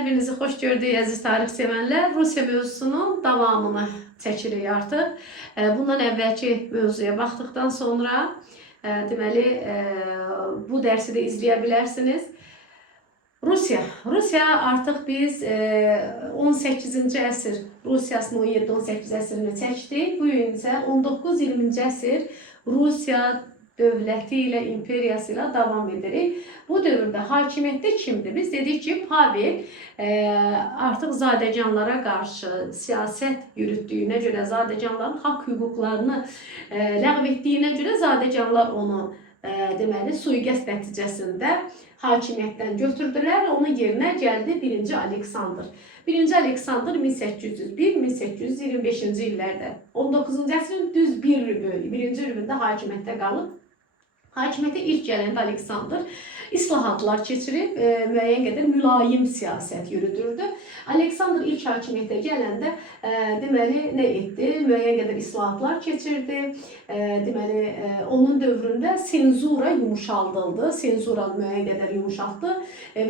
Hər birinizi xoş gördük əziz tarix sevənlər. Rusiya mövzusunun davamını çəkirik artıq. Bundan əvvəlki mövzuya baxdıqdan sonra deməli bu dərsi də izləyə bilərsiniz. Rusiya artıq biz 18-ci əsr Rusiyasının 17-18 əsrini çəkdik. Bu gün isə 19-20-ci əsr Rusiya dövləti ilə, imperiyası ilə davam edirik. Bu dövrdə hakimiyyətdə kimdir? Biz dedik ki, Pavel artıq zadəganlara qarşı siyasət yürütdüyünə görə, zadəganların haqq hüquqlarını ləğv etdiyinə görə zadəganlar onu deməli sui-qəsd nəticəsində hakimiyyətdən götürdülər. Onun yerinə gəldi 1-ci Aleksandr. 1-ci Aleksandr 1801-1825-ci illərdə 19-cu əsrin düz bir rübü, birinci rübündə hakimiyyətdə qalıb. Hakimiyyətə ilk gələndə Aleksandr islahatlar keçirib, müəyyən qədər mülayim siyasət yürüdürdü. Aleksandr ilk hakimiyyətə gələndə deməli nə etdi? Müəyyən qədər islahatlar keçirdi. Deməli onun dövründə senzura yumuşaldıldı. Senzura müəyyən qədər yumuşaltdı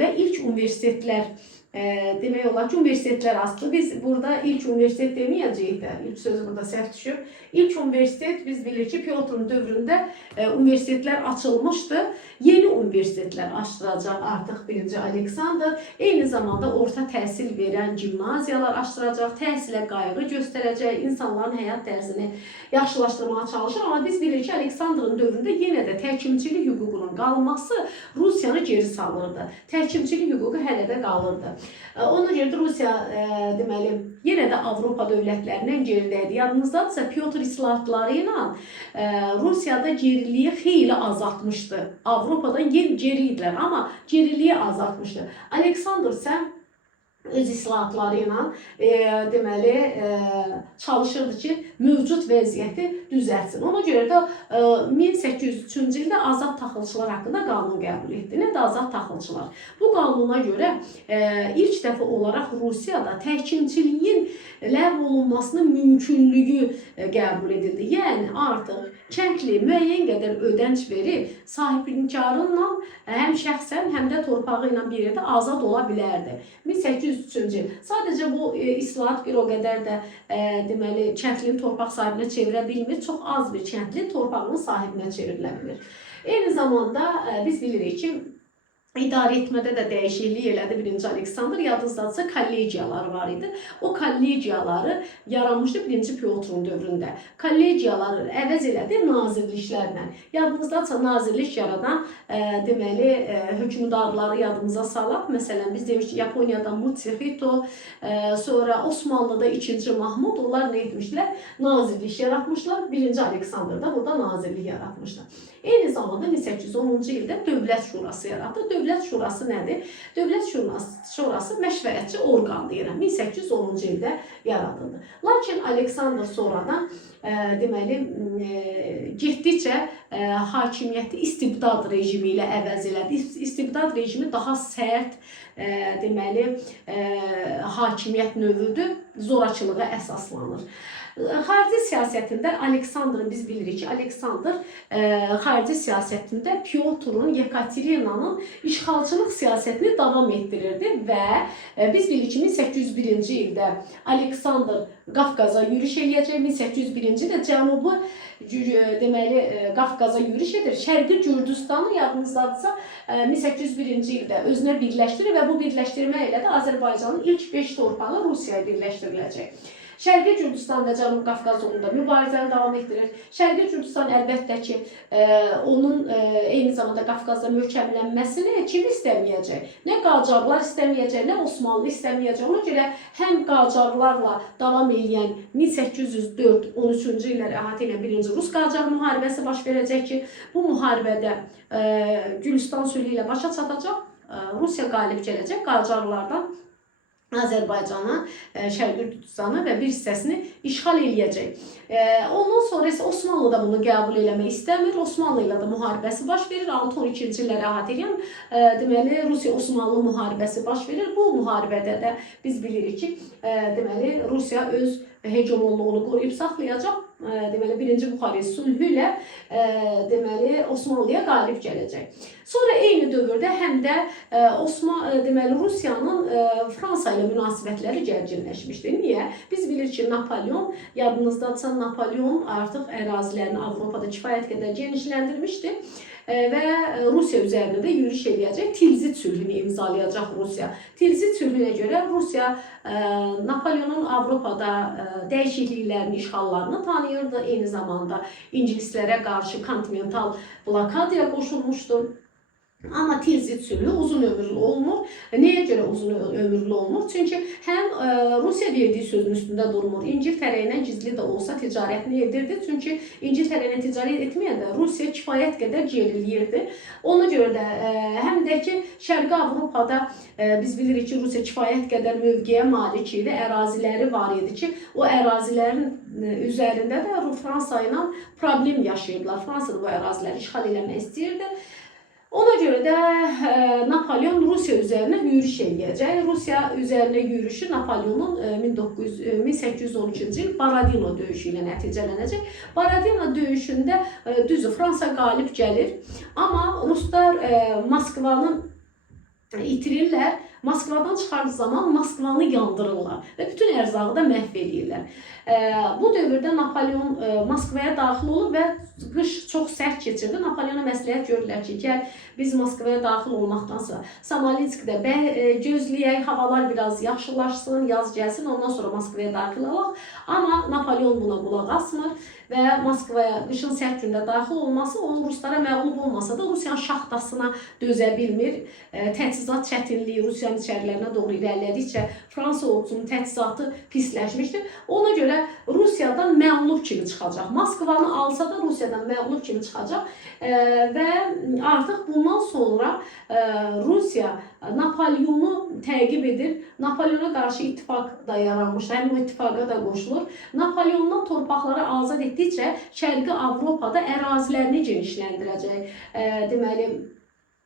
və ilk universitetlər demək olar ki, universitetlər açdı. Biz burada ilk universitet deməyəcəyik də, ilk sözü burada səhv düşüb. İlk universitet biz bilirik ki, Pyotrun dövründə universitetlər açılmışdı. Yeni universitetlər açdıracaq artıq 1-ci Aleksandr. Eyni zamanda orta təhsil verən gimnaziyalar açdıracaq, təhsilə qayğı göstərəcək, insanların həyat tərzini yaxşılaşdırmağa çalışır. Amma biz bilirik ki, Aleksandrın dövründə yenə də təhkimçilik hüququnun qalması Rusiyanı geri salırdı. Təhkimçilik hüququ hələ də qalırdı. Ona görə də Rusiya deməli yenə də Avropa dövlətlərindən geridəydi. Yadınızdadırsa Pyotr islahatları ilə Rusiyada geriliyi xeyli azaltmışdı. Avropadan geri idilər, amma geriliyi azaltmışdı. Aleksandr isə öz islahatları ilə deməli çalışırdı ki, mövcud vəziyyəti düzəltsin. Ona görə də 1803-cü ildə azad taxılçılar haqqında qanun qəbul etdi. Nə də azad taxılçılar. Bu qanuna görə ilk dəfə olaraq Rusiyada təhkimçiliyin ləğv olunmasının mümkünlüyü qəbul edildi. Yəni artıq kəndli müəyyən qədər ödənç verib sahibkarınla həm şəxsən, həm də torpağı ilə bir yerdə azad ola bilərdi. 1803-cü il. Sadəcə bu islahat bir o qədər də deməli kəndlinin torpaq sahibinə çevirə bilmir. Çox az bir kəndli torpağının sahibinə çevrilə bilir. Eyni zamanda biz bilirik ki, İdarə etmədə də dəyişiklik elədi 1-ci Aleksandr. Yadınızdadırsa kollegiyaları var idi. O kollegiyaları yaranmışdı 1-ci Pyotrun dövründə. Kollegiyaları əvəz elədi nazirliklərlə. Yadınızdadırsa nazirlik yaradan deməli hökmdarları yadımıza salaq. Məsələn biz demişdik Yaponiyada Mutsuhito, sonra Osmanlıda 2-ci Mahmud, onlar nə etmişdilər? Nazirlik yaratmışlar. 1-ci Aleksandr da burada nazirlik yaratmışlar. Eyni zamanda 1810-cu ildə Dövlət Şurası yaratdı. Dövlət Şurası nədir? Dövlət Şurası məşvərətçi orqandır. Yəni 1810-cu ildə yaradıldı. Lakin Aleksandr sonradan deməli getdikcə hakimiyyəti istibdad rejimi ilə əvəz elədi. İstibdad rejimi daha sərt deməli hakimiyyət növüdür, zorakılığa əsaslanır. Xarici siyasətində Aleksandrın biz bilirik ki, Aleksandr xarici siyasətində Pyotrun, Yekaterinanın işğalçılıq siyasətini davam etdirirdi və biz bilirik ki, 1801-ci ildə Aleksandr Qafqaza yürüş eləyəcək, 1801-ci ildə Cənubi deməli Qafqaza yürüş edir. Şərqi Gürcüstanı yadınızdadırsa 1801-ci ildə özünə birləşdirir və bu birləşdirmə ilə də Azərbaycanın ilk 5 torpağı Rusiyaya birləşdiriləcək. Şərqi Gürcüstan və Cənubi Qafqaz uğrunda mübarizəni davam etdirir. Şərqi Gürcüstan əlbəttə ki, onun eyni zamanda Qafqazda möhkəmlənməsini kim istəməyəcək? Nə Qacarlar istəməyəcək, nə Osmanlı istəməyəcək. Ona görə həm Qacarlarla davam edən 1804-13-cü illər əhatə edən 1-ci Rus-Qacar müharibəsi baş verəcək ki, bu müharibədə Gülüstan sülhü ilə başa çatacaq. Rusiya qalib gələcək Qacarlardan Azərbaycana, Şərqi Gürcüstanı və bir hissəsini işğal eləyəcək. Ondan sonra isə Osmanlı da bunu qəbul eləmək istəmir. Osmanlı ilə də müharibəsi baş verir. 6-12-ci illəri əhatə edən deməli Rusiya-Osmanlı müharibəsi baş verir. Bu müharibədə də biz bilirik ki, deməli Rusiya öz hegemonluğunu qoruyub saxlayacaq. deməli 1-ci Buxarest sülhü ilə deməli Osmanlıya qalib gələcək. Sonra eyni dövrdə həm də deməli Rusiyanın Fransa ilə münasibətləri gərginləşmişdi. Niyə? Biz bilirik ki, Napolyon, yadınızdadsa Napolyon artıq ərazilərini Avropada kifayət qədər genişləndirmişdi və Rusiya üzərində də yürüş eləyəcək, Tilsit sülhünü imzalayacaq Rusiya. Tilsit sülhünə görə Rusiya Napolyonun Avropada dəyişikliklərini, işğallarını tanıyırdı. Eyni zamanda ingilislərə qarşı kontinental blokadaya qoşulmuşdu. Amma Tilsit sülhü uzun ömürlü olmur. Nəyə görə uzun ömürlü olmur? Çünki həm Rusiya verdiyi sözün üstündə durmur. İngiltərə ilə gizli də olsa ticarətini edirdi. Çünki İngiltərə ilə ticarət etməyəndə Rusiya kifayət qədər geriləyirdi. Ona görə də həm də ki, Şərqi Avropada biz bilirik ki, Rusiya kifayət qədər mövqeyə malik idi. Əraziləri var idi ki, o ərazilərin üzərində də Fransa ilə problem yaşayırdılar. Fransa da bu əraziləri işğal eləmək istəyirdi. Ona görə də Napolyon Rusiya üzərinə yürüş eləyəcək. Rusiya üzərinə yürüşü Napolyonun 1812-ci il Borodino döyüşü ilə nəticələnəcək. Borodino döyüşündə düzdür, Fransa qalib gəlir, amma Ruslar Moskvanı itirirlər. Moskvadan çıxardığı zaman Moskvanı yandırırlar və bütün ərzağı da məhv edirlər. Bu dövrdə Napolyon Moskvaya daxil olur və qış çox sərt keçirdi. Napolyona məsləhət görürlər ki, gəl biz Moskvaya daxil olmaqdansa Samoletskdə gözləyək, havalar biraz yaxşılaşsın, yaz gəlsin, ondan sonra Moskvaya daxil olaq. Amma Napolyon buna qulaq asmır və Moskvaya qışın sərt gündə daxil olması onun Ruslara məğlub olmasa da Rusiyanın şaxtasına dözə bilmir. Təchizat çətinliyi Rusiyanın içərilərinə doğru irəlilədikcə Fransa ordusunun təchizatı pisləşmişdir. Ona görə Rusiyadan məğlub kimi çıxacaq. Moskvanı alsa da Rusiyadan məğlub kimi çıxacaq və artıq bundan sonra Rusiya Napolyonu təqib edir. Napolyona qarşı ittifaq da yaranmışdır. Həmin o ittifaqa da qoşulur. Napolyondan torpaqları azad etdikcə Şərqi Avropada ərazilərini genişləndirəcək. Deməli,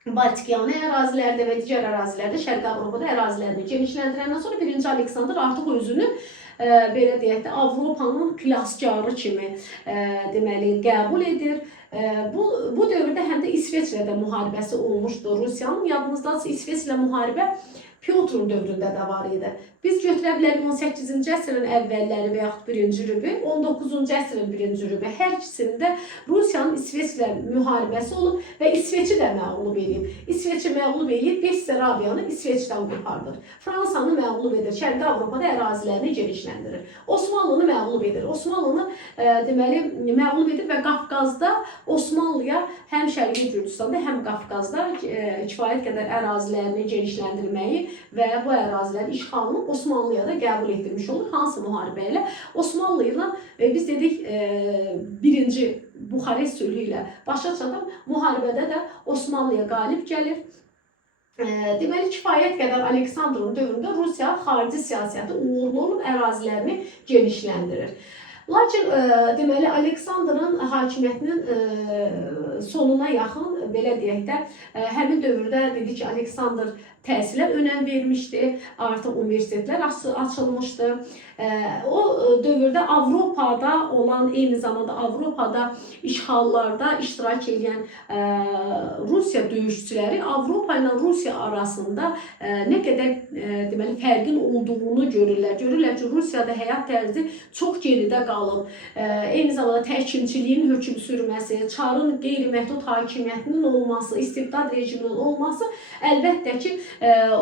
Baltikyanı ərazilərdə və digər ərazilərdə Şərqi Avropada ərazilərini genişləndirəndən sonra 1-ci Aleksandr artıq özünü belə deyək də Avropanın xilaskarı kimi deməli qəbul edir. Bu dövrdə həm də İsveçrədə müharibəsi olmuşdu Rusiyanın. Yadınızdadsa İsveçrə müharibə Pyotrun dövründə də var idi. Biz götürə bilərik 18-ci əsrin əvvəlləri və yaxud 1-ci rübü, 19-cu əsrin 1-ci rübü. Hər ikisində Rusiyanın İsveçlə müharibəsi olub və İsveçi də məğlub edib. İsveçi məğlub edib, Bessarabiyanı İsveçdən qopardır. Fransanı məğlub edir, Şərqi Avropada ərazilərini genişləndirir. Osmanlını məğlub edir. Osmanlını deməli məğlub edir və Qafqazda Osmanlıya həm Şərqi Gürcüstanda, həm Qafqazda kifayət qədər ərazilərini genişləndirməyi və bu ərazilərin işğalını Osmanlıya da qəbul etdirmiş olur. Hansı müharibə ilə? Osmanlı ilə biz dedik 1-ci Buxarest sülhü ilə başa çatan müharibədə də Osmanlıya qalib gəlir. Deməli, kifayət qədər Aleksandrın dövründə Rusiya xarici siyasəti uğurlu olub ərazilərini genişləndirir. Lakin deməli Aleksandrın hakimiyyətinin sonuna yaxın, belə deyək də, həmin dövrdə dedik ki, Aleksandr təhsilə önəm vermişdi, artıq universitetlər açılmışdı. O dövrdə Avropada olan, eyni zamanda Avropada işğallarda iştirak edən Rusiya döyüşçüləri Avropa ilə Rusiya arasında nə qədər deməli fərqin olduğunu görürlər. Görürlər ki, Rusiyada həyat tərzi çox geridə qalıb. Eyni zamanda təhkimçiliyin hökm sürməsi, çarın qeyri-məhdud hakimiyyətinin olması, istibdad rejiminin olması əlbəttə ki,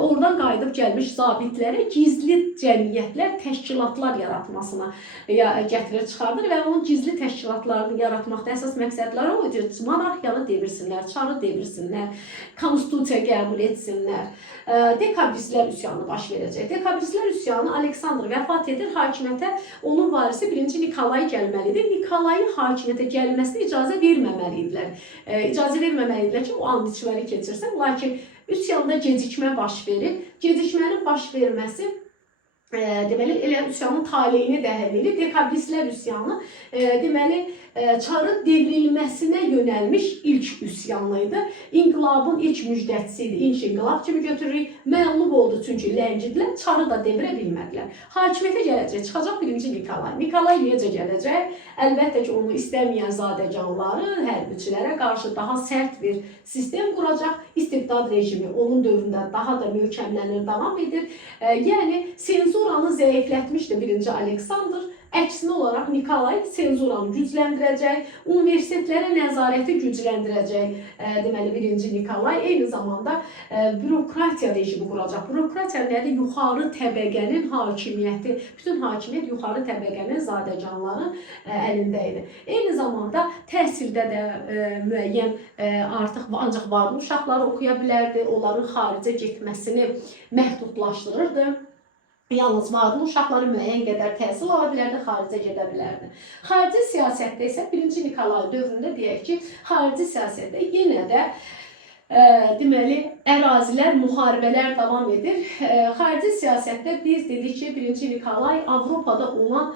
oradan qayıdıb gəlmiş zabitlərə gizli cəmiyyətlər, təşkilatlar yaratmasına gətirir, çıxardır və onun gizli təşkilatlarını yaratmaqda əsas məqsədləri o edir. Monarxiyanı devirsinlər, çarı devirsinlər, konstitusiya qəbul etsinlər. Dekabristlər üsyanı baş verəcək. Dekabristlər üsyanı Aleksandr vəfat edir, hakimiyyətə onun varisi 1-ci Nikolay gəlməlidir. Nikolayın hakimiyyətə gəlməsinə icazə verməməlidirlər. İcazə verməməlidirlər ki, o and içməli keçirsin. Lakin üsyanda gecikmə baş verir. Gecikmənin baş verməsi deməli elə üsyanın taleyini təhlil edir. Dekabristlər üsyanı deməli Çarın devrilməsinə yönəlmiş ilk üsyanıydı. İnqilabın ilk müjdəçisi idi. İlk inqilab kimi götürürük. Məğlub oldu çünki ləngidilər. Çarı da devirə bilmədilər. Hakimiyyətə gələcək, çıxacaq birinci Nikolay. Nikolay necə gələcək? Əlbəttə ki, onu istəməyən zadəcanları, hərbiçilərə qarşı daha sərt bir sistem quracaq. İstibdad rejimi onun dövründə daha da möhkəmlənir, davam edir. Yəni senzuranı zəiflətmişdi birinci Aleksandr. Əksinə olaraq Nikolay senzuranı gücləndirəcək, universitetlərə nəzarəti gücləndirəcək deməli birinci Nikolay. Eyni zamanda bürokratiya rejimi quracaq. Bürokratiya nədir? Yuxarı təbəqənin hakimiyyəti, bütün hakimiyyət yuxarı təbəqənin zadəcanların əlində idi. Eyni zamanda təhsildə də müəyyən artıq ancaq varlı uşaqları oxuya bilərdi, onların xaricə getməsini məhdudlaşdırırdı. Yalnız varlı uşaqları müəyyən qədər təhsil ala bilərdi, xaricə gedə bilərdi. Xarici siyasətdə isə 1-ci Nikolay dövründə deyək ki, xarici siyasətdə yenə də deməli ərazilər, müharibələr davam edir. Xarici siyasətdə biz dedik ki, 1-ci Nikolay Avropada olan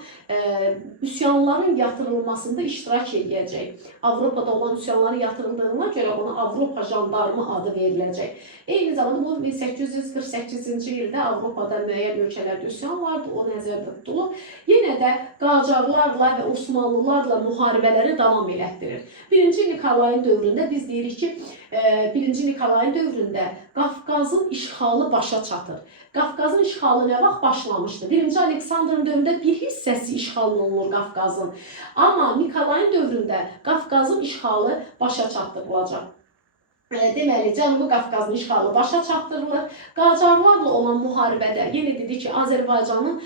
üsyanların yatırılmasında iştirak edəcək. Avropada olan üsyanların yatırıldığına görə ona Avropa jandarmı adı veriləcək. Eyni zamanda bu 1848-ci ildə Avropada müəyyən ölkələrdə üsyan vardı, o nəzərdə tutulub. Yenə də Qacarlarla və Osmanlılarla müharibələri davam elətdirir. 1-ci Nikolayın dövründə biz deyirik ki, 1-ci Nikolayın dövründə Qafqazın işğalı başa çatır. Qafqazın işğalı nə vaxt başlamışdı? 1-ci Aleksandrın dövründə bir hissəsi işğal olunur Qafqazın. Amma Nikolayın dövründə Qafqazın işğalı başa çatdırılacaq. Deməli, Cənubi Qafqazın işğalı başa çatdırılır. Qacarlarla olan müharibədə, yenə dedik ki, Azərbaycanın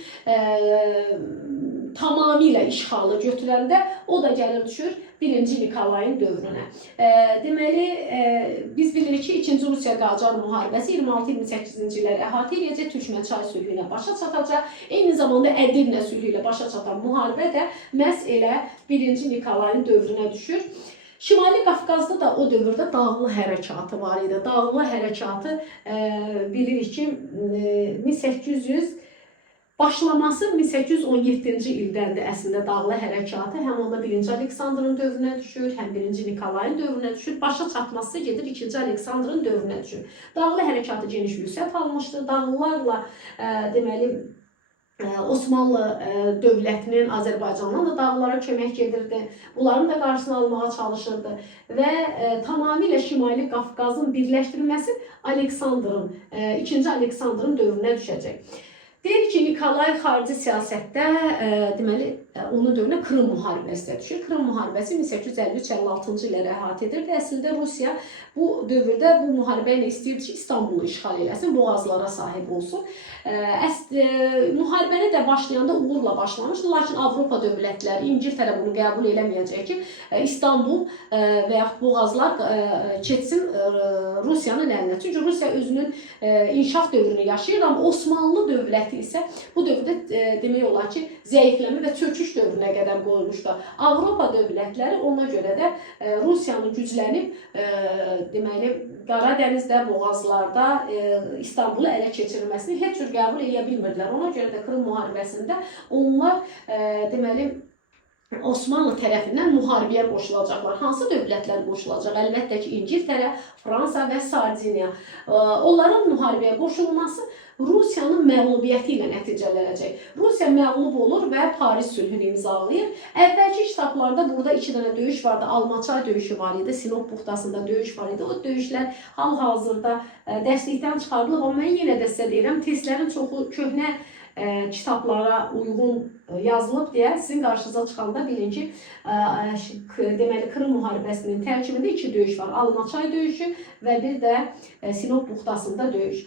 tamamilə işğalı götürəndə o da gəlir düşür 1-ci Nikolayın dövrünə. Deməli, biz bilirik ki, 2-ci Rusiya-Qacar müharibəsi 26-28-ci illəri əhatə edəcək, Türkmənçay sülhü ilə başa çatacaq. Eyni zamanda Ədirnə sülhü ilə başa çatan müharibə də məhz elə 1-ci Nikolayın dövrünə düşür. Şimali Qafqazda da o dövrdə Dağlı hərəkatı var idi. Dağlı hərəkatı bilirik ki, 1800 başlaması 1817-ci ildəndir əslində Dağlı hərəkatı. Həm onda 1-ci Aleksandrın dövrünə düşür, həm 1-ci Nikolayın dövrünə düşür. Başa çatması gedir 2-ci Aleksandrın dövrünə düşür. Dağlı hərəkatı geniş vüsət almışdır. Dağlılarla deməli Osmanlı dövlətinin Azərbaycandan da dağlara kömək gedirdi. Bunların da qarşısını almağa çalışırdı. Və tamamilə Şimali Qafqazın birləşdirilməsi Aleksandrın, 2-ci Aleksandrın dövrünə düşəcək. Deyir ki, Nikolay xarici siyasətdə deməli onun dövrünə Krım müharibəsi də düşür. Krım müharibəsi 1853-56-cı illəri əhatə edirdi. Əslində Rusiya bu dövrdə bu müharibə ilə istəyirdi ki, İstanbulu işğal eləsin, boğazlara sahib olsun. Müharibəni də başlayanda uğurla başlamışdı. Lakin Avropa dövlətləri, İngiltərə bunu qəbul eləməyəcək ki, İstanbul və yaxud boğazlar keçsin Rusiyanın əlinə. Çünki Rusiya özünün inkişaf dövrünü yaşayır, amma Osmanlı dövləti isə bu dövrdə demək olar ki, zəifləmə və çöküş dövrünə qədər qoymuşdu. Avropa dövlətləri ona görə də Rusiyanın güclənib deməli Qara Dənizdə, boğazlarda İstanbulu ələ keçirilməsini heç cür qəbul edə bilmirdilər. Ona görə də Krım müharibəsində onlar deməli Osmanlı tərəfindən müharibəyə qoşulacaqlar. Hansı dövlətlər qoşulacaq? Əlbəttə ki, İngiltərə, Fransa və Sardiniya. Onların müharibəyə qoşulması Rusiyanın məğlubiyyəti ilə nəticələnəcək. Rusiya məğlub olur və Paris sülhünü imzalayır. Əvvəlki kitablarda burada 2 dənə döyüş vardı. Almaçay döyüşü var idi, Sinop buxtasında döyüş var idi. O döyüşlər hal-hazırda dərslikdən çıxarılıb. Amma mən yenə də sizə deyirəm, testlərin çoxu köhnə kitablara uyğun yazılıb deyə sizin qarşınıza çıxanda bilin ki, deməli Krım müharibəsinin tərkibində 2 döyüş var. Almaçay döyüşü və bir də Sinop buxtasında döyüş.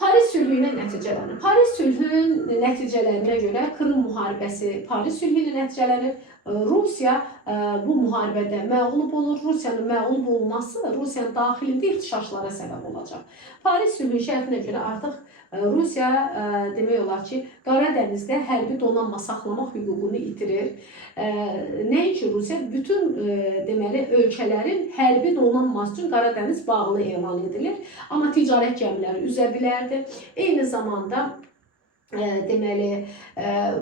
Paris sülhü ilə nəticələnir. Paris sülhünün nəticələrinə görə Krım müharibəsi Paris sülhü ilə nəticələnir. Rusiya bu müharibədə məğlub olur. Rusiyanın məğlub olması Rusiyanın daxilində ixtişaşlara səbəb olacaq. Paris sülhünün şərtinə görə artıq Rusiya demək olar ki, Qara Dənizdə hərbi donanma saxlamaq hüququnu itirir. Nəinki Rusiya, bütün deməli ölkələrin hərbi donanması üçün Qara Dəniz bağlı elan edilir. Amma ticarət gəmiləri üzə bilərdi. Eyni zamanda deməli,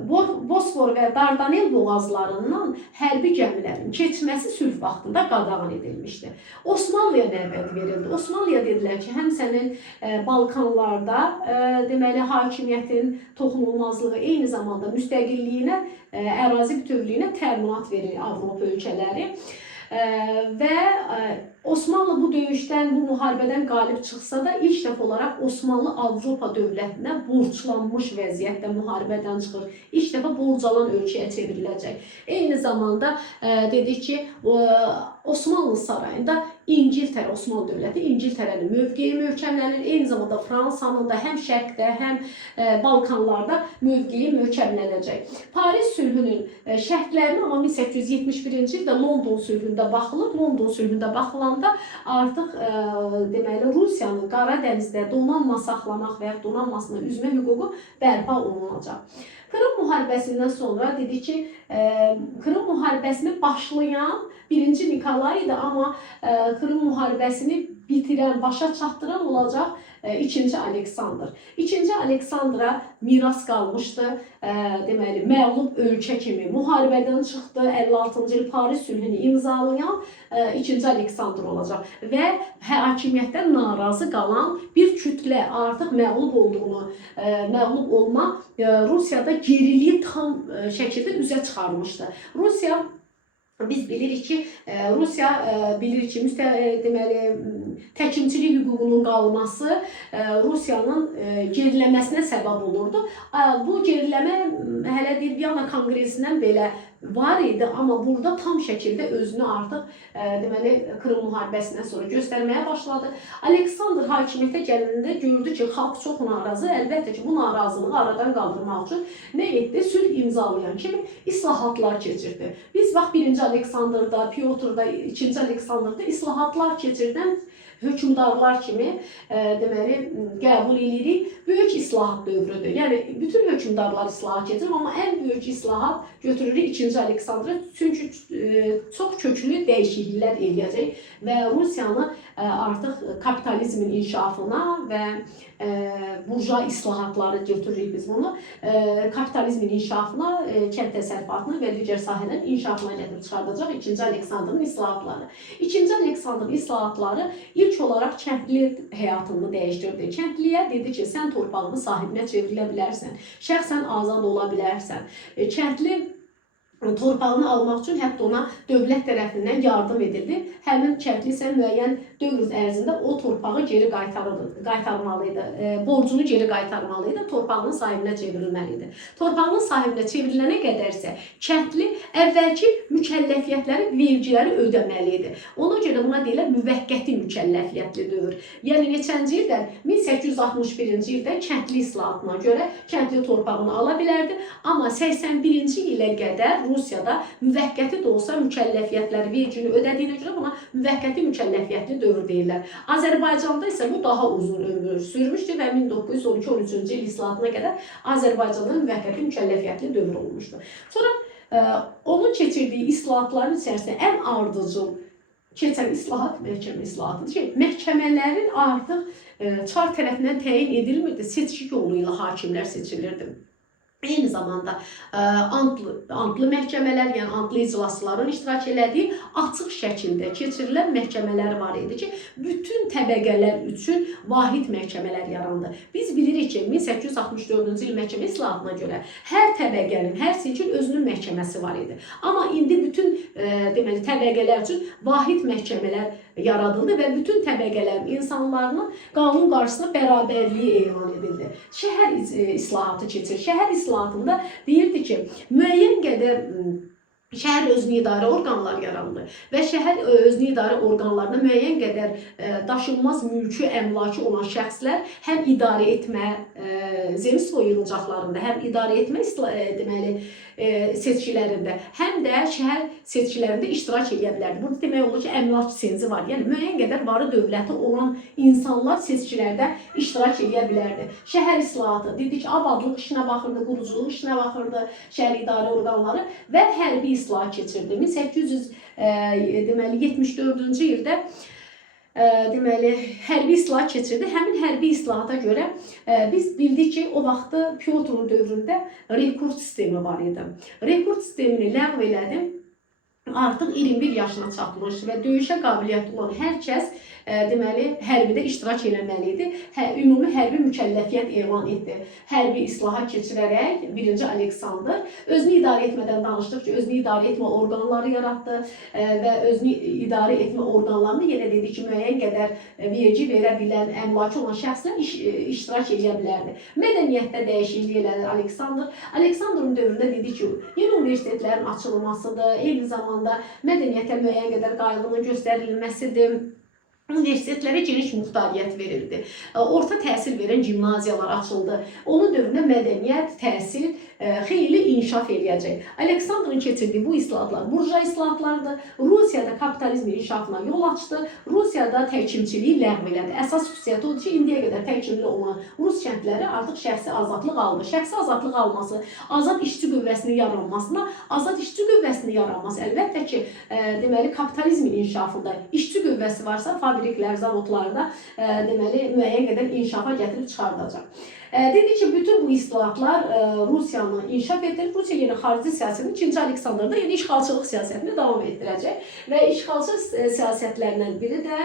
Bosfor və Dardanel boğazlarından hərbi gəmilərin keçməsi sülh vaxtında qadağan edilmişdi. Osmanlıya nəvbət verildi. Osmanlıya dedilər ki, həm sənin Balkanlarda deməli hakimiyyətin toxunulmazlığı, eyni zamanda müstəqilliyinə, ərazi bütövlüyünə təminat verir Avropa ölkələri. Və Osmanlı bu döyüşdən, bu müharibədən qalib çıxsa da ilk dəfə olaraq Osmanlı Avropa dövlətinə borclanmış vəziyyətdə müharibədən çıxır. İlk dəfə borc alan ölkəyə çevriləcək. Eyni zamanda dedik ki, Osmanlı sarayında İngiltərə, Osmanlı dövləti İngiltərənin mövqeyi möhkəmlənir. Eyni zamanda Fransanın da həm şərqdə, həm Balkanlarda mövqeyi möhkəmlənəcək. Paris sülhünün şərtlərini amma 1871-ci ildə London sülhündə baxılıb. London sülhündə baxılanda artıq deməli Rusiyanın Qara dənizdə donanma saxlamaq və ya donanmasına üzmə hüququ bərpa olunacaq. Krım müharibəsindən sonra dedik ki, Krım müharibəsini başlayan 1-ci Nikolay idi, amma Krım müharibəsini bitirən, başa çatdıran olacaq 2-ci Aleksandr. 2-ci Aleksandra miras qalmışdı. Deməli, məğlub ölkə kimi müharibədən çıxdı. 56-cı il Paris sülhünü imzalayan 2-ci Aleksandr olacaq. Və hakimiyyətdən narazı qalan bir kütlə artıq məğlub olduğunu, məğlub olma Rusiyada geriliyi tam şəkildə üzə çıxarmışdı. Rusiya, biz bilirik ki, Rusiya bilir ki, deməli, təkimçilik hüququnun qalması Rusiyanın geriləməsinə səbəb olurdu. Bu geriləmə hələ Viyana konqresindən belə var idi, amma burada tam şəkildə özünü artıq deməli Krım müharibəsindən sonra göstərməyə başladı. Aleksandr hakimiyyətə gələndə gördü ki, xalq çox narazı. Əlbəttə ki, bu narazılığı aradan qaldırmaq üçün nə etdi? Sülh imzalayan kimi islahatlar keçirdi. Biz bax 1-ci Aleksandrda, Pyotrda, 2-ci Aleksandrda islahatlar keçirdən hökmdarlar kimi deməli qəbul edirik. Böyük islahat dövrüdür. Yəni bütün hökmdarlar islahat keçirir, amma ən böyük islahat götürürük 2-ci Aleksandra. Çünki çox köklü dəyişikliklər eləyəcək və Rusiyanı artıq kapitalizmin inkişafına və burja islahatları götürürük biz bunu. Kapitalizmin inkişafına, kənd təsərrüfatına və digər sahələrin inkişafına gətirib çıxardacaq 2-ci Aleksandrın islahatları. 2-ci Aleksandrın islahatları ilk olaraq kəndli həyatını dəyişdirdi. Kəndliyə dedi ki, sən torpağını sahibinə çevrilə bilərsən, şəxsən azad ola bilərsən. Kəndli torpağını almaq üçün hətta ona dövlət tərəfindən yardım edildi. Həmin kəndli isə müəyyən dövr ərzində o torpağı geri qaytarmalıydı. Borcunu geri qaytarmalıydı, torpağının sahibinə çevrilməliydi. Torpağının sahibinə çevrilənə qədərsə kəndli əvvəlki mükəlləfiyyətləri, vergiləri ödəməliydi. Ona görə buna deyirlər müvəqqəti mükəlləfiyyətli dövr. Yəni neçənci ildə? 1861-ci ildə kəndli islahatına görə kəndli torpağını ala bilərdi, amma 81-ci ilə qədər Rusiyada müvəqqəti də olsa mükəlləfiyyətləri, vergini ödədiyinə görə buna müvəqqəti mükəlləfiyyətli dövr deyirlər. Azərbaycanda isə bu daha uzun ömür sürmüşdü və 1912-13-cü il islahatına qədər Azərbaycanda müvəqqəti mükəlləfiyyətli dövr olmuşdu. Sonra onun keçirdiyi islahatların içərisində ən ardıcıl keçən islahat məhkəmə islahatıdır ki, məhkəmələrin artıq çar tərəfindən təyin edilmirdi, seçki yolu ilə hakimlər seçilirdi. Eyni zamanda antlı məhkəmələr, yəni antlı iclasçıların iştirak elədiyi açıq şəkildə keçirilən məhkəmələr var idi ki, bütün təbəqələr üçün vahid məhkəmələr yarandı. Biz bilirik ki, 1864-cü il məhkəmə islahatına görə hər təbəqənin, hər sinfin özünün məhkəməsi var idi. Amma indi bütün deməli təbəqələr üçün vahid məhkəmələr yaradıldı və bütün təbəqələrin insanlarının qanun qarşısında bərabərliyi elan edildi. Şəhər islahatı keçir. Şəhər islahatında deyirdi ki, müəyyən qədər şəhər özünü idarə orqanları yarandı və şəhər özünü idarə orqanlarına müəyyən qədər daşınmaz mülkü, əmlakı olan şəxslər həm idarə etmə zemstvo yığıncaqlarında, həm idarə etmə deməli seçkilərində, həm də şəhər seçkilərində iştirak edə bilərdi. Burada demək olur ki, əmlak senzi var. Yəni müəyyən qədər varı dövləti olan insanlar seçkilərdə iştirak edə bilərdi. Şəhər islahatı dedik, abadlıq işinə baxırdı, quruculuq işinə baxırdı, şəhər idarə orqanları və hərbi islah keçirdi. 1874-cü ildə deməli, hərbi islahat keçirdi. Həmin hərbi islahata görə biz bildik ki, o vaxtı Pyotrun dövründə rekord sistemi var idi. Rekord sistemini ləğv elədi. Artıq 21 yaşına çatmış və döyüşə qabiliyyətli olan hər kəs deməli hərbidə iştirak eləməli idi. Ümumi hərbi mükəlləfiyyət elan etdi. Hərbi islahat keçirərək 1-ci Aleksandr özünü idarə etmədən danışdıq ki, özünü idarə etmə orqanları yaratdı və özünü idarə etmə orqanlarını yenə dedi ki, müəyyən qədər vergi verə bilən, əmlakı olan şəxslər iştirak edə bilərdi. Mədəniyyətdə dəyişiklik elədi Aleksandr. Aleksandrın dövründə dedi ki, yeni universitetlərin açılmasıdır, eyni zamanda mədəniyyətə müəyyən qədər qayğının göstərilməsidir. Universitetlərə geniş muxtariyyət verildi. Orta təhsil verən gimnaziyalar açıldı. Onun dövründə mədəniyyət, təhsil xeyli inkişaf edəcək. Aleksandrın keçirdiyi bu islahatlar burja islahatlardır. Rusiyada kapitalizmin inkişafına yol açdı. Rusiyada təhkimçiliyi ləğv elədi. Əsas xüsusiyyəti odur ki, indiyə qədər təhkimli olan Rus kəndləri artıq şəxsi azadlıq aldı. Şəxsi azadlıq alması, azad işçi qüvvəsinin yaranmasına, azad işçi qüvvəsinin yaranması əlbəttə ki, deməli kapitalizmin inkişafında işçi qüvvəsi varsa, fabriklər, zavodlarda deməli müəyyən qədər inkişafa gətirib çıxardacaq. Dedi ki, bütün bu islahatlar Rusiyanı inkişaf etdirir. Rusiya yeni xarici siyasətini 2-ci Aleksandrda yeni işğalçılıq siyasətini davam etdirəcək. Və işğalçı siyasətlərindən biri də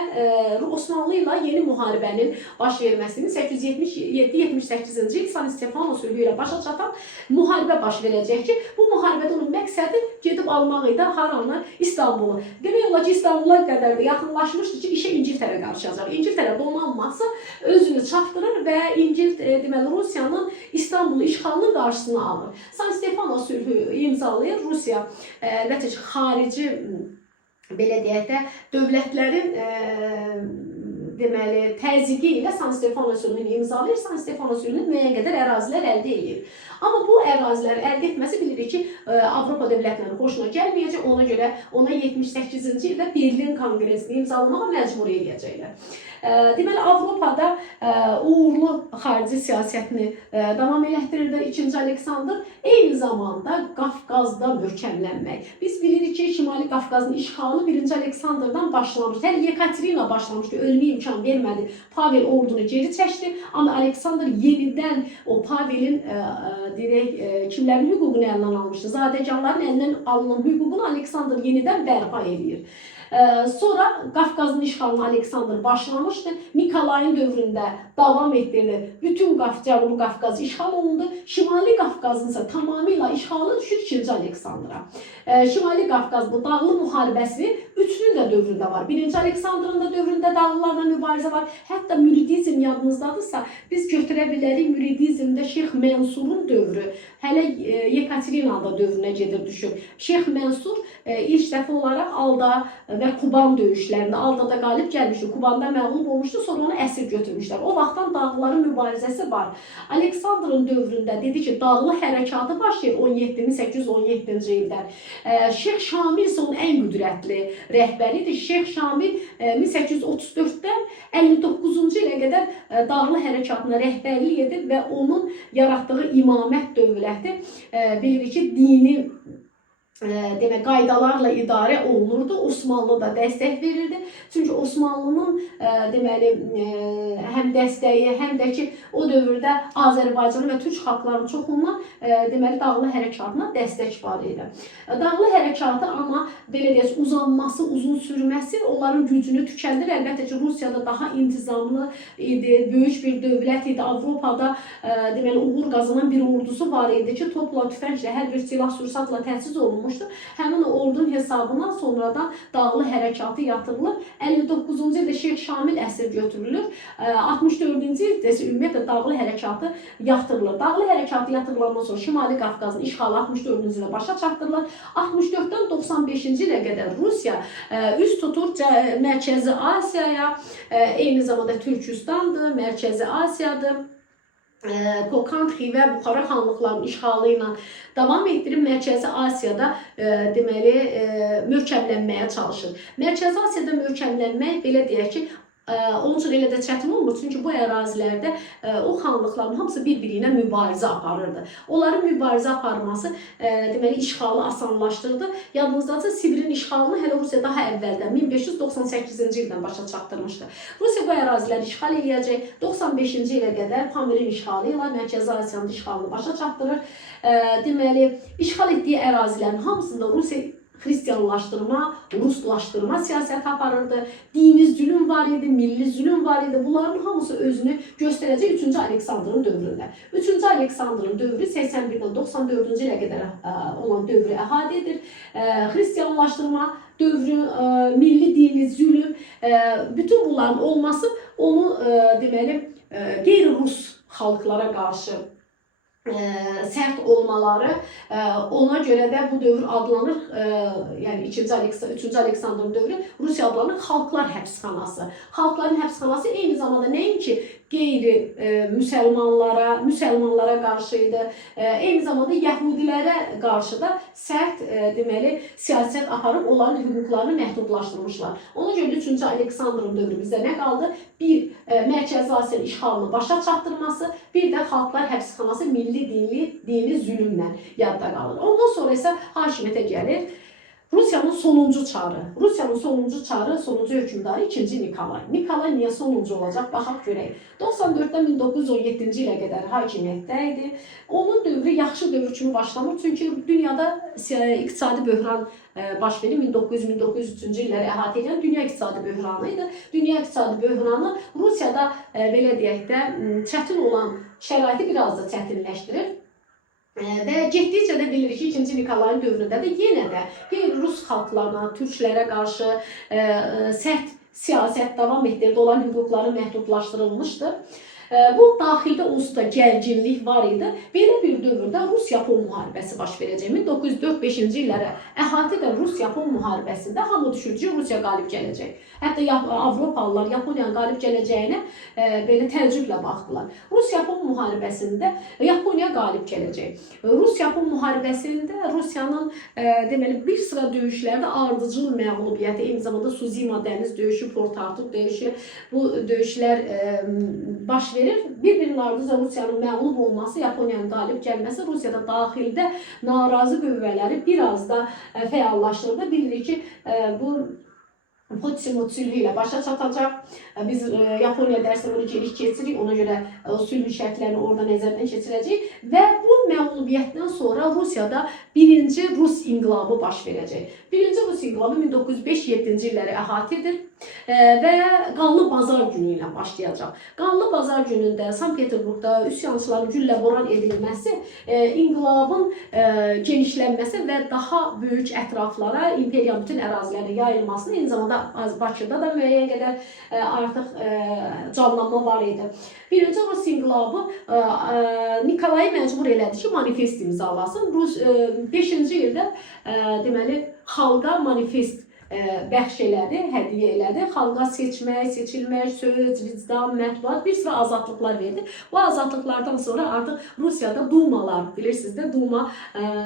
Osmanlı ilə yeni müharibənin baş verməsini 877-78-ci il San Stefano sülhü ilə başa çatan müharibə baş verəcək ki, bu müharibədə onun məqsədi gedib almaq idi haranı? İstanbulu. Demək olar ki, İstanbula qədər də yaxınlaşmışdı ki, işə İngiltərə qarışacaq. İngiltərə donanması özünü çatdırır və Rusiyanın İstanbulu işğalının qarşısını alır. San Stefano sülhü imzalayır Rusiya xarici belə deyək də dövlətlərin deməli təzyiqi ilə San Stefano sülhünü imzalayır. San Stefano sülhünü müəyyən qədər ərazilər əldə edir. Amma bu əraziləri əldə etməsi bilirik ki, Avropa dövlətlərinin xoşuna gəlməyəcək. Ona görə ona 78-ci ildə Berlin konqresini imzalamağa məcbur edəcəklər. Deməli, Avropada uğurlu xarici siyasətini davam elətdirirdi 2-ci Aleksandr. Eyni zamanda Qafqazda möhkəmlənmək. Biz bilirik ki, Şimali Qafqazın işğalı 1-ci Aleksandrdan başlamışdı. Hələ Yekaterina başlamışdı, ölmə imkan vermədi. Pavel ordunu geri çəkdi. Amma Aleksandr yenidən o Pavelin kimlərin hüququnu əlindən almışdı. Zadəganların əlindən alınan hüququnu Aleksandr yenidən bərpa edir. Sonra Qafqazın işğalını Aleksandr başlamışdı. Nikolayın dövründə davam etdirdi. Bütün Cənubi Qafqaz işğal olundu. Şimali Qafqazın isə tamamilə işğalı düşür 2-ci Aleksandra. Şimali Qafqaz bu dağlı müharibəsi üçünün də dövründə var. 1-ci Aleksandrın da dövründə dağlılarla mübarizə var. Hətta müridizm yadınızdadırsa, biz götürə bilərik müridizmdə Şeyx Mənsurun dövrü. Hələ Yekaterina'da dövrünə gedir düşür. Şeyx Mənsur ilk dəfə olaraq Alda və Kuban döyüşlərində Aldada qalib gəlmişdi. Kubanda məğlub olmuşdu, sonra onu əsir götürmüşlər. O vaxtdan dağlıların mübarizəsi var. Aleksandrın dövründə dedi ki, dağlı hərəkatı başlayır 1817-ci ildən. Şeyx Şamil isə onun ən qüdrətli rəhbəridir. Şeyx Şamil 1834-dən 59-cu ilə qədər dağlı hərəkatına rəhbərlik edib və onun yaratdığı imamət dövləti bilirik ki, dini demək qaydalarla idarə olunurdu. Osmanlı da dəstək verirdi. Çünki Osmanlının deməli həm dəstəyi, həm də ki o dövrdə Azərbaycanın və türk xalqlarının çoxundan deməli dağlı hərəkatına dəstək var idi. Dağlı hərəkatı amma belə deyək, uzanması, uzun sürməsi onların gücünü tükəndir. Əlbəttə ki, Rusiyada daha intizamlı idi, böyük bir dövlət idi. Avropada deməli uğur qazanan bir ordusu var idi ki, topla tüfənglə hər bir silah sursatla təchiz olunmuşdu. Həmin ordunun hesabına sonradan dağlı hərəkatı yatırılır. 59-cu ildə Şeyx Şamil əsir götürülür. 64-cü ildə ümumiyyətlə dağlı hərəkatı yatırılır. Dağlı hərəkatı yatırılandan sonra Şimali Qafqazın işğalı 64-cü ildə başa çatdırılır. 64-dən 95-ci ilə qədər Rusiya üst tutur Mərkəzi Asiyaya, eyni zamanda Türkistandır, Mərkəzi Asiyadır. Kokand, Xivə, Buxara xanlıqlarının işğalı ilə davam etdirib Mərkəzi Asiyada deməli möhkəmlənməyə çalışır. Mərkəzi Asiyada möhkəmlənmək belə deyək ki, Onun üçün elə də çətin olmur, çünki bu ərazilərdə o xanlıqların hamısı bir-biri ilə mübarizə aparırdı. Onların mübarizə aparması deməli işğalı asanlaşdırdı. Yadınızdadırsa, Sibirin işğalını hələ Rusiya daha əvvəldən 1598-ci ildən başa çatdırmışdı. Rusiya bu əraziləri işğal edəcək. 95-ci ilə qədər Pamirin işğalı ilə Mərkəzi Asiyanın işğalını başa çatdırır. Deməli, işğal etdiyi ərazilərin hamısında Rusiya Xristianlaşdırma, Ruslaşdırma siyasəti aparırdı. Dini zülüm var idi, milli zülüm var idi. Bunların hamısı özünü göstərəcək 3-cü Aleksandrın dövründə. 3-cü Aleksandrın dövrü 81-dən 94-cü ilə qədər olan dövrü əhatə edir. Xristianlaşdırma dövrü, milli dini zülüm, bütün bunların olması onu deməli qeyri-Rus xalqlara qarşı sərt olmaları, ona görə də bu dövr adlanır, yəni 3-cü Aleksandrın dövrü Rusiya adlanır xalqlar həbsxanası. Xalqların həbsxanası eyni zamanda nəinki müsəlmanlara qarşı idi, eyni zamanda yəhudilərə qarşı da sərt deməli siyasət aparıb onların hüquqlarını məhdudlaşdırmışlar. Ona görə 3-cü Aleksandrın dövrü bizdə nə qaldı? Bir, Mərkəzi Asiyanın işğalını başa çatdırması, bir də xalqlar həbsxanası milli dini zülümlə yadda qalır. Ondan sonra isə hakimiyyətə gəlir Rusiyanın sonuncu çarı. Rusiyanın sonuncu çarı, sonuncu hökümdarı 2-ci Nikolay. Nikolay niyə sonuncu olacaq? Baxaq görək. 94-dən 1917-ci ilə qədər hakimiyyətdə idi. Onun dövrü yaxşı dövr kimi başlamır. Çünki dünyada iqtisadi böhran baş verir. 1900-1903-cü illəri əhatə edən dünya iqtisadi böhranı idi. Dünya iqtisadi böhranı Rusiyada belə deyək də çətin olan şəraiti biraz da çətinləşdirir. Və getdikcə də bilirik ki, 2-ci Nikolayın dövründə də yenə də qeyri-Rus xalqlarına, türklərə qarşı sərt siyasət davam etdirdi, olan hüquqları məhdudlaşdırılmışdı. Bu daxildə onsuz da gərginlik var idi. Belə bir dövrdə Rus-Yapon müharibəsi baş verəcək. 1945-ci illərə əhatə edən Rus-Yapon müharibəsində hamı düşünür ki, Rusiya qalib gələcək. Hətta Avropalılar Yaponiyanın qalib gələcəyinə belə təəccüblə baxdılar. Rus-Yapon müharibəsində Yaponiya qalib gələcək. Rus-Yapon müharibəsində Rusiyanın deməli bir sıra döyüşlərdə ardıcıl məğlubiyyəti, eyni zamanda Suzima dəniz döyüşü, Port Arthur döyüşü, bu döyüşlər baş verir. Bir-birinin ardınca Rusiyanın məğlub olması, Yaponiyanın qalib gəlməsi Rusiyada daxildə narazı qüvvələri biraz da fəallaşdırdı. Bilirik ki, bu Poçimot sülhü ilə başa çatacaq. Biz Yaponiya dərsində bunu geniş keçirik. Ona görə o sülh şərtlərini orada nəzərdən keçirəcəyik. Və bu məğlubiyyətdən sonra Rusiyada birinci Rus inqilabı baş verəcək. Birinci Rus inqilabı 1905-7-ci illəri əhatə edir və Qanlı Bazar günü ilə başlayacaq. Qanlı Bazar günündə Sankt-Peterburqda üsyançıların gülləboran edilməsi, inqilabın genişlənməsi və daha böyük ətraflara, imperiyanın bütün ərazilərə yayılmasını, eyni zamanda Bakıda da müəyyən qədər artıq canlanma var idi. Birinci Rus inqilabı Nikolayı məcbur elədi ki, manifest imzalasın. 5-ci ildə deməli xalqa manifest bəxş elədi, hədiyyə elədi. Xalqa seçmək, seçilmək, söz, vicdan, mətbuat, bir sıra azadlıqlar verdi. Bu azadlıqlardan sonra artıq Rusiyada dumalar, bilirsiniz də, duma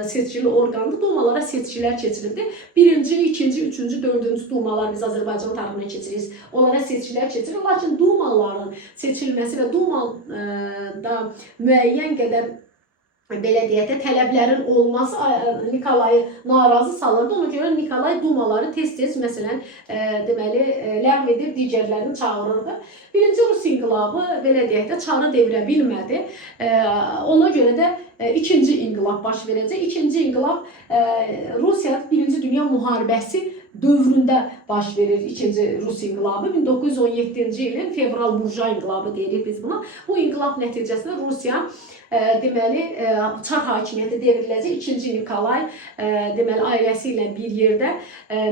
seçkili orqandır. Dumalara seçkilər keçirildi. Birinci, ikinci, üçüncü, dördüncü dumalar biz Azərbaycan tarixinə keçiririk. Onlara seçkilər keçirilir. Lakin dumaların seçilməsi və dumada müəyyən qədər belə deyək də tələblərin olması Nikolayı narazı salırdı. Ona görə Nikolay dumaları tez-tez məsələn deməli ləğv edib digərlərini çağırırdı. Birinci Rus inqilabı belə deyək də çarı devirə bilmədi. Ona görə də ikinci inqilab baş verəcək. İkinci inqilab Rusiya Birinci Dünya müharibəsi dövründə baş verir ikinci Rus inqilabı. 1917-ci ilin fevral burja inqilabı deyirik biz buna. Bu inqilab nəticəsində Rusiya deməli çar hakimiyyəti devriləcək. İkinci Nikolay deməli ailəsi ilə bir yerdə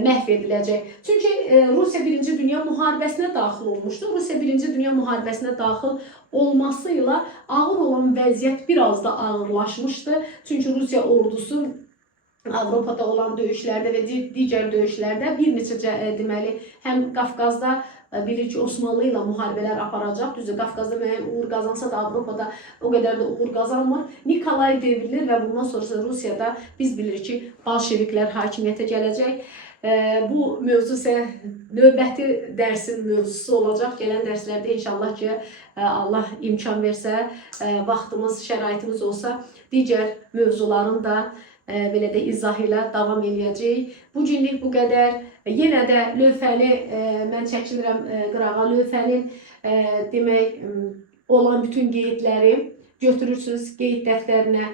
məhv ediləcək. Çünki Rusiya Birinci Dünya müharibəsinə daxil olmuşdu. Rusiya Birinci Dünya müharibəsinə daxil olması ilə ağır olan vəziyyət biraz da ağırlaşmışdı. Çünki Rusiya ordusu Avropada olan döyüşlərdə və digər döyüşlərdə bir neçə deməli həm Qafqazda bilir ki, Osmanlı ilə müharibələr aparacaq. Düzdür, Qafqazda müəyyən uğur qazansa da Avropada o qədər də uğur qazanmır. Nikolay devrilir və bundan sonrası Rusiyada biz bilirik ki, bolşeviklər hakimiyyətə gələcək. Bu mövzu isə növbəti dərsin mövzusu olacaq. Gələn dərslərdə inşallah ki, Allah imkan versə, vaxtımız, şəraitimiz olsa, digər mövzuların da belə də izah ilə davam eləyəcəyik. Bu günlük bu qədər. Yenə də lövhəni mən çəkilirəm qırağa. Lövhənin demək olan bütün qeydləri götürürsünüz, qeyd dəftərinə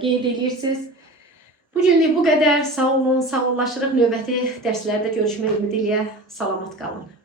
qeyd edirsiniz. Bu günlük bu qədər. Sağ olun, sağollaşırıq. Növbəti dərslərdə görüşmək ümidi ilə salamat qalın.